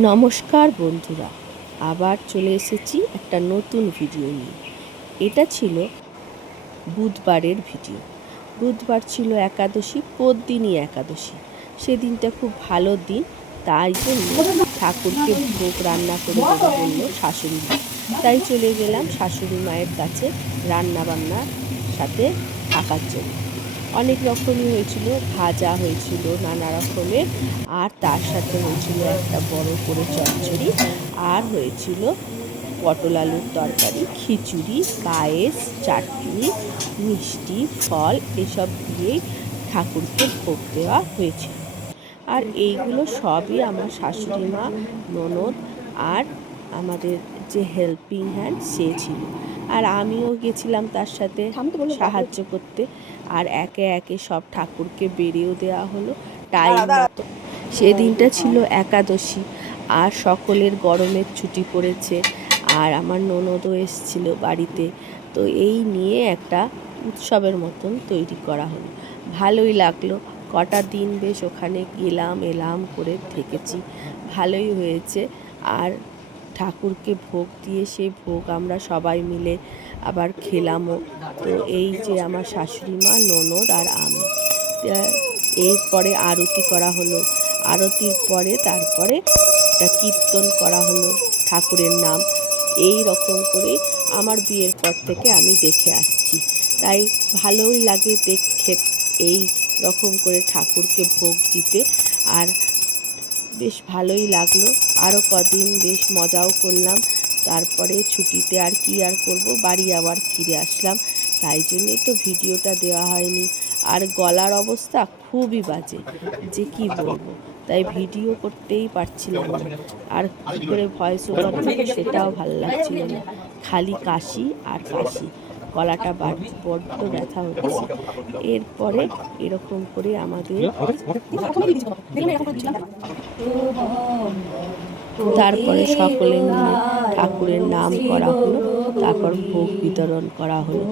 নমস্কার বন্ধুরা, আবার চলে এসেছি একটা নতুন ভিডিও নিয়ে। এটা ছিল বুধবারের ভিডিও। বুধবার ছিল একাদশী, পরদিনই একাদশী। সেদিনটা খুব ভালো দিন, তাই জন্য ঠাকুরকে ভোগ রান্না করে দেবো বললো শাশুড়ি মা। তাই চলে গেলাম শাশুড়ি মায়ের কাছে রান্না বান্নার সাথে থাকার জন্য। অনেক রকমই হয়েছিল, ভাজা হয়েছিল নানা রকমের, আর তার সাথে হয়েছিল একটা বড় করে চচ্চড়ি, আর হয়েছিল পটল আলুর তরকারি, খিচুড়ি, পায়েস, চাটনি, মিষ্টি, ফল এসব দিয়েই ঠাকুরকে ভোগ দেওয়া হয়েছিল। আর এইগুলো সবই আমার শাশুড়ি মা, ননদ আর আমাদের যে হেল্পিং হ্যান্ড সে ছিল, আর আমিও গেছিলাম তার সাথে সাহায্য করতে। আর একে একে সব ঠাকুরকে বেরিয়েও দেওয়া হলো টাইম মতো। সেদিনটা ছিল একাদশী, আর সকলের গরমের ছুটি পড়েছে, আর আমার ননদও এসেছিল বাড়িতে। তো এই নিয়ে একটা উৎসবের মতন তৈরি করা হলো। ভালোই লাগলো, কটা দিন বেশ ওখানে গেলাম এলাম করে থেকেছি, ভালোই হয়েছে। আর ঠাকুরকে ভোগ দিয়ে সেই ভোগ আমরা সবাই মিলে আবার খেলামও। তো এই যে আমার শাশুড়ি মা, ননদ আর আমি। এরপরে আরতি করা হলো, আরতির পরে তারপরে একটা কীর্তন করা হলো ঠাকুরের নাম। এই রকম করে আমার বিয়ের পর থেকে আমি দেখে আসছি, তাই ভালোই লাগে দেখে এই রকম করে ঠাকুরকে ভোগ দিতে। আর বেশ ভালোই লাগলো, আরও কদিন বেশ মজাও করলাম। তারপরে ছুটিতে আর কি আর করব, বাড়ি আবার ফিরে আসলাম, তাই জন্যই তো ভিডিওটা দেওয়া হয়নি। আর গলার অবস্থা খুবই বাজে, যে কি বলবো, তাই ভিডিও করতেই পারছিলাম না। আর কী করে ভয়েস ওভার দেবো সেটাও ভালো লাগছিল না, খালি কাশি আর কাশি, গলাটা বড্ড ব্যথা হচ্ছে। এরপরে এরকম করে আমাদের তারপরে সকলে মিলে ঠাকুরের নাম করা হলো, তারপর ভোগ বিতরণ করা হলো।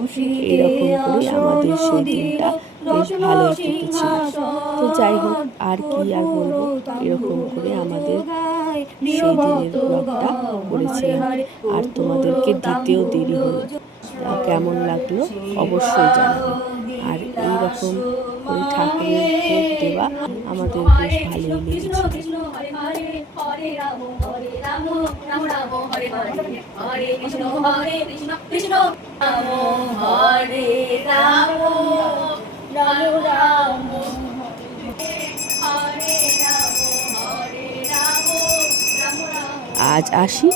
এরকম করে আমাদের সেই দিনটা বেশ ভালোই কেটেছিল। তো যাই হোক, আর কি আর বলবো, এরকম করে আমাদের সেই দিনের ব্লগটা করেছিলাম, আর তোমাদেরকে দিতেও দেরি হলো। তা কেমন লাগলো অবশ্যই জানাবে। আর এই রকম করে ঠাকুরের ভোগ দেওয়া আমাদের বেশ ভালোই লেগেছিল। আজ আসি,